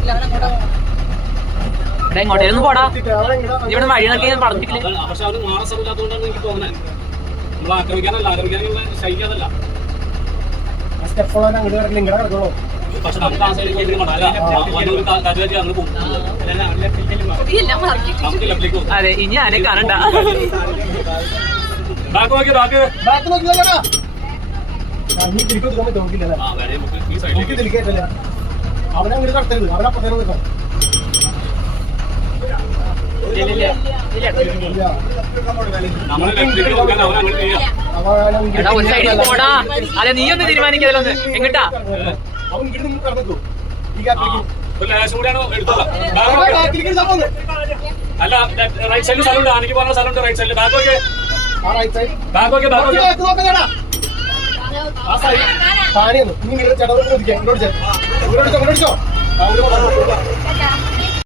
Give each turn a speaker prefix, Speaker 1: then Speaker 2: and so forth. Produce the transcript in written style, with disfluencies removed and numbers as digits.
Speaker 1: എങ്ങോട്ടേലും പോടാ, ഇവിടെ വഴി നോക്കി പറഞ്ഞിട്ടില്ലേ.
Speaker 2: പക്ഷെ അവര് മാറാൻ സമയമില്ലാത്തതുകൊണ്ടാണ് എനിക്ക് തോന്നുന്നത്. നമ്മൾ ആക്രമിക്കാനല്ല, ആക്രമിക്കാനുള്ള ശൈലിക്കാതല്ല. പക്ഷെ നമുക്ക് ആ സൈഡിൽ അങ്ങ് പോകും. നമുക്ക് ലെഫ്റ്റിലേക്ക് പോകും.
Speaker 1: അതെ, ഇനി ആരെ കാണണ്ട.
Speaker 2: ബാക്ക് നോക്കി, ബാക്ക് ഈ സൈഡിലേക്ക്
Speaker 3: അവനെ അങ്ങോട്ട് കടത്തരുത്, അവനപ്പുറത്തേക്ക് നിൽക്കാം.
Speaker 1: എടാ ഒരു സൈഡിൽ പോടാ. അല്ലെ നീ ഒന്ന് തീരുമാനിക്കതിലൊന്ന് എങ്ങട്ടാ.
Speaker 3: അവൻ ഇങ്ങോട്ട് നിന്ന് കടന്നു
Speaker 2: ഒരു ലേശം കൂടിയാണ് എടുത്തോളാം. അല്ല, റൈറ്റ് സൈഡിൽ സ്ഥലമുണ്ട്, എനിക്ക് പറഞ്ഞ സ്ഥലമുണ്ട് റൈറ്റ് സൈഡിൽ. Back okay, back okay, back okay.
Speaker 3: ആ സൈഡ് താനെയൊന്നും ഇനി ചേട്ടാ ഇങ്ങോട്ട്